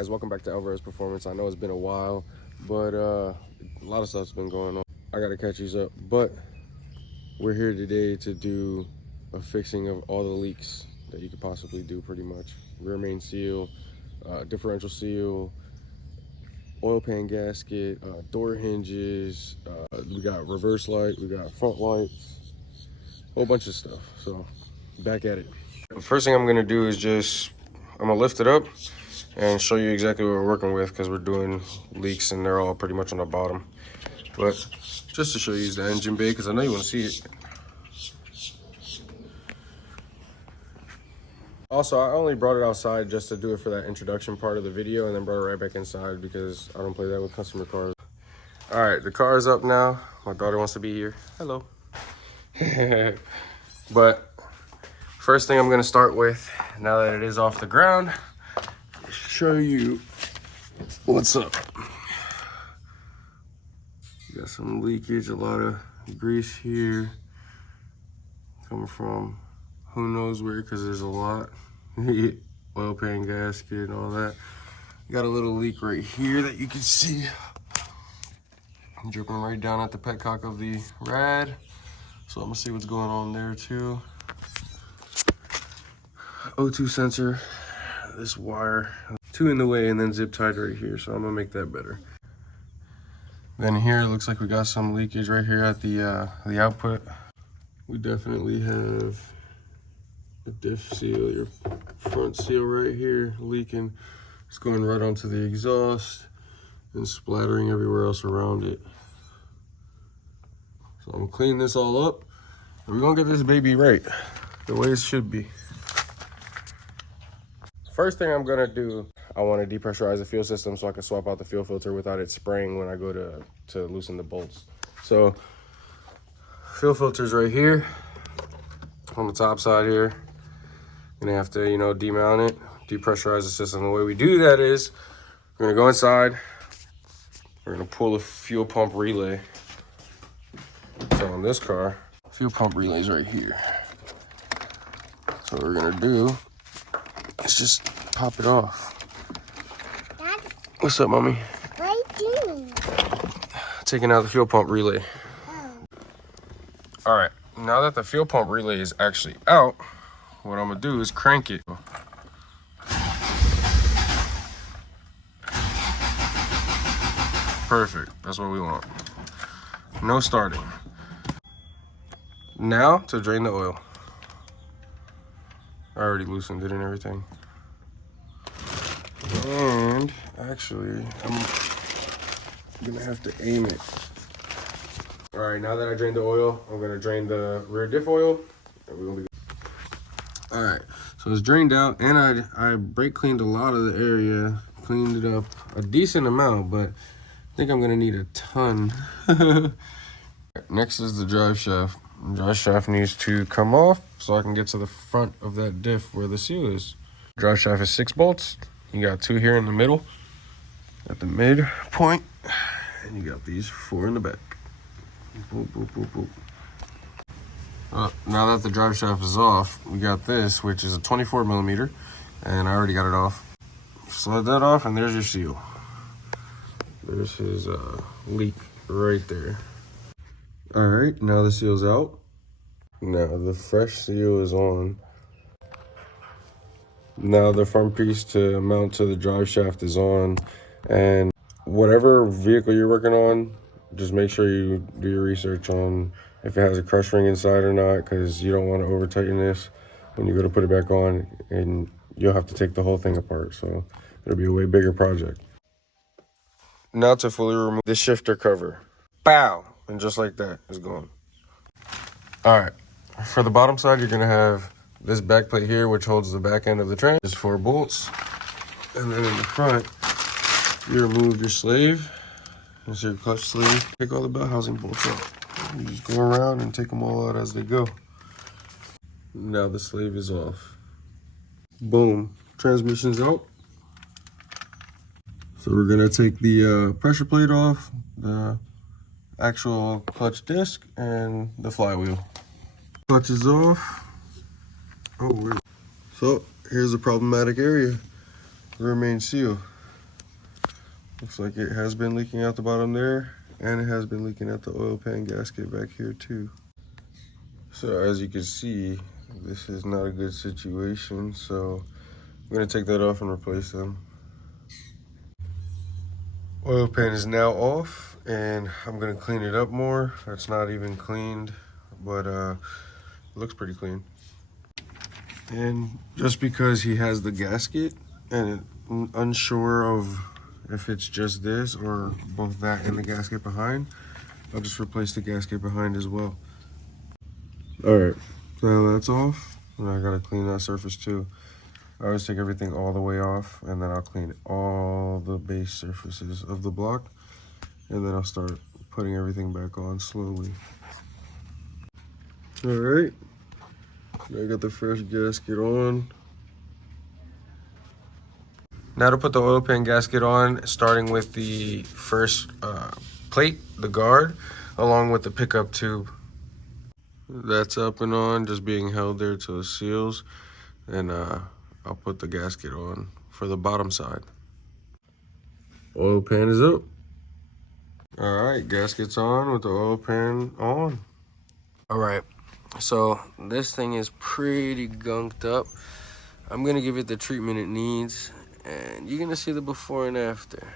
guys, welcome back to Alvarez Performance. I know it's been a while, but a lot of stuff's been going on. I gotta catch these up, but we're here today to do a fixing of all the leaks that you could possibly do, pretty much. Rear main seal, differential seal, oil pan gasket, door hinges, we got reverse light, we got front lights, a whole bunch of stuff. So back at it. The first thing I'm gonna do is I'm gonna lift it up and show you exactly what we're working with, because we're doing leaks and they're all pretty much on the bottom. But just to show you the engine bay, because I know you want to see it. Also, I only brought it outside just to do it for that introduction part of the video, and then brought it right back inside because I don't play that with customer cars. All right, the car is up now. My daughter wants to be here. Hello. But first thing I'm going to start with, now that it is off the ground, show you what's up. Got some leakage, a lot of grease here, coming from who knows where, because there's a lot. Oil pan gasket and all that. Got a little leak right here that you can see. I'm dripping right down at the petcock of the rad. So I'm gonna see what's going on there too. O2 sensor, this wire, two in the way and then zip tied right here. So I'm gonna make that better. Then here, it looks like we got some leakage right here at the output. We definitely have a diff seal, your front seal right here leaking. It's going right onto the exhaust and splattering everywhere else around it. So I'm gonna clean this all up and we're gonna get this baby right, the way it should be. First thing I'm gonna do, I want to depressurize the fuel system so I can swap out the fuel filter without it spraying when I go to loosen the bolts. So fuel filter's right here on the top side here. Gonna have to, demount it, depressurize the system. The way we do that is we're gonna go inside, we're gonna pull the fuel pump relay. So on this car, fuel pump relay is right here. So what we're gonna do is just pop it off. Dad? What's up, mommy? What are you doing? Taking out the fuel pump relay. Oh. All right, now that the fuel pump relay is actually out, what I'm gonna do is crank it. Perfect, that's what we want. No starting. Now to drain the oil. I already loosened it and everything. And actually, I'm gonna have to aim it. All right, now that I drained the oil, I'm gonna drain the rear diff oil, and we're gonna be good. All right, so it's drained out, and I brake cleaned a lot of the area, cleaned it up a decent amount, but I think I'm gonna need a ton. Next is the drive shaft. The drive shaft needs to come off so I can get to the front of that diff where the seal is. Drive shaft is 6 bolts. You got 2 here in the middle at the mid point, and you got these 4 in the back. Boop, boop, boop, boop. Now that the drive shaft is off, we got this, which is a 24 millimeter, and I already got it off. Slide that off, and there's your seal. There's his leak right there. All right, now the seal's out. Now the fresh seal is on. Now the front piece to mount to the drive shaft is on, and whatever vehicle you're working on, just make sure you do your research on if it has a crush ring inside or not, because you don't want to over tighten this when you go to put it back on, and you'll have to take the whole thing apart. So it'll be a way bigger project. Now to fully remove the shifter cover. Bow! And just like that, it's gone. All right, for the bottom side, you're gonna have this back plate here, which holds the back end of the trans. There's 4 bolts. And then in the front, you remove your slave. This is your clutch sleeve. Take all the bell housing bolts out. You just go around and take them all out as they go. Now the sleeve is off. Boom, transmission's out. So we're gonna take the pressure plate off, the actual clutch disc, and the flywheel. Clutch is off. Oh, weird. So here's the problematic area. Rear main seal. Looks like it has been leaking out the bottom there, and it has been leaking out the oil pan gasket back here too. So as you can see, this is not a good situation, so I'm gonna take that off and replace them. Oil pan is now off, and I'm gonna clean it up more. It's not even cleaned, but it looks pretty clean. And just because he has the gasket and unsure of if it's just this or both that and the gasket behind, I'll just replace the gasket behind as well. All right, so that's off, and I gotta clean that surface too. I always take everything all the way off, and then I'll clean all the base surfaces of the block, and then I'll start putting everything back on slowly. All right, I got the fresh gasket on. Now to put the oil pan gasket on, starting with the first plate, the guard, along with the pickup tube. That's up and on, just being held there till it seals, and I'll put the gasket on for the bottom side. Oil pan is up. All right, gasket's on with the oil pan on. All right, so this thing is pretty gunked up. I'm gonna give it the treatment it needs, and you're gonna see the before and after.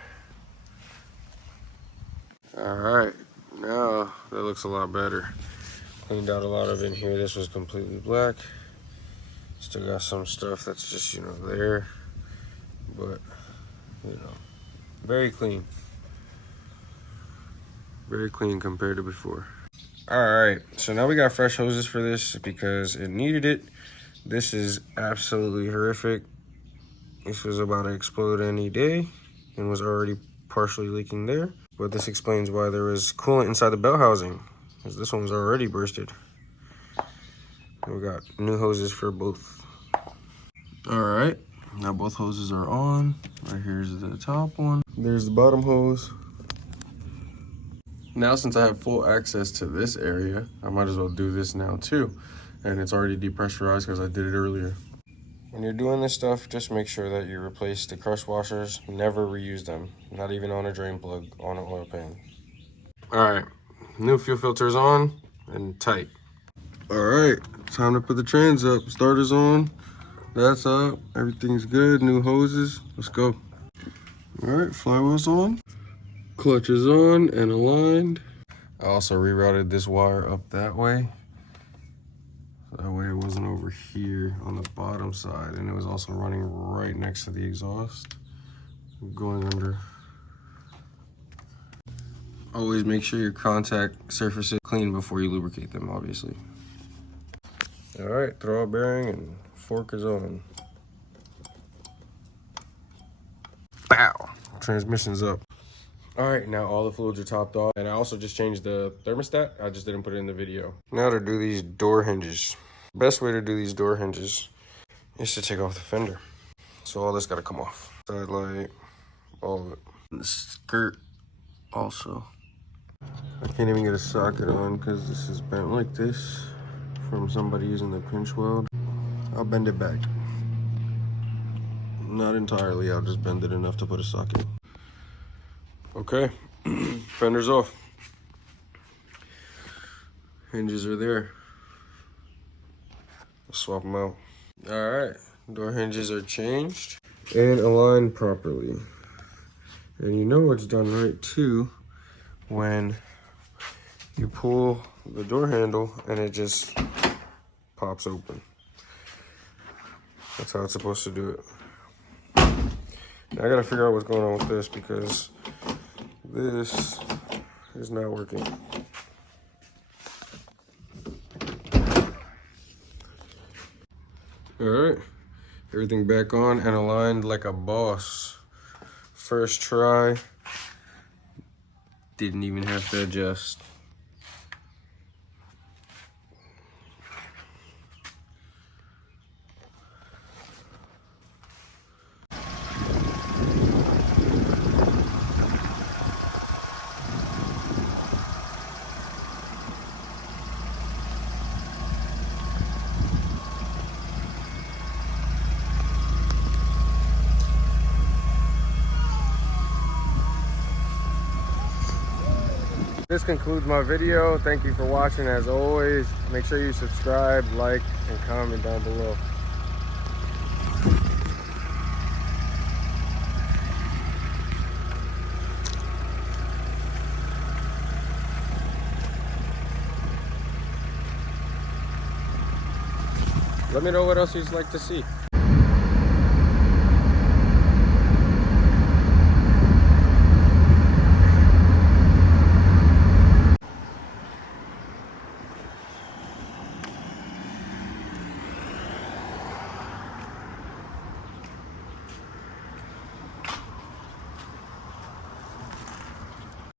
All right, now that looks a lot better. Cleaned out a lot of in here. This was completely black. Still got some stuff that's just, there, but, very clean. Very clean compared to before. All right, so now we got fresh hoses for this because it needed it. This is absolutely horrific. This was about to explode any day and was already partially leaking there. But this explains why there was coolant inside the bell housing, because this one was already bursted. And we got new hoses for both. All right, now both hoses are on. Right here's the top one. There's the bottom hose. Now, since I have full access to this area, I might as well do this now too. And it's already depressurized because I did it earlier. When you're doing this stuff, just make sure that you replace the crush washers. Never reuse them, not even on a drain plug on an oil pan. All right, new fuel filter's on and tight. All right, time to put the trans up. Starter's on, that's up, everything's good. New hoses, let's go. All right, flywheel's on. Clutch is on and aligned. I also rerouted this wire up that way. That way it wasn't over here on the bottom side, and it was also running right next to the exhaust, going under. Always make sure your contact surface is clean before you lubricate them, obviously. All right, throwout bearing and fork is on. Bow, transmission's up. All right, now all the fluids are topped off, and I also just changed the thermostat. I just didn't put it in the video. Now to do these door hinges. Best way to do these door hinges is to take off the fender. So all this gotta come off. Side light, all of it. And the skirt also. I can't even get a socket on because this is bent like this from somebody using the pinch weld. I'll bend it back. Not entirely, I'll just bend it enough to put a socket. Okay, fender's off. Hinges are there. Let's swap them out. All right, door hinges are changed and aligned properly. And you know it's done right too when you pull the door handle and it just pops open. That's how it's supposed to do it. Now I gotta figure out what's going on with this because this is not working. All right, everything back on and aligned like a boss. First try, didn't even have to adjust. This concludes my video. Thank you for watching. As always, make sure you subscribe, like, and comment down below. Let me know what else you'd like to see.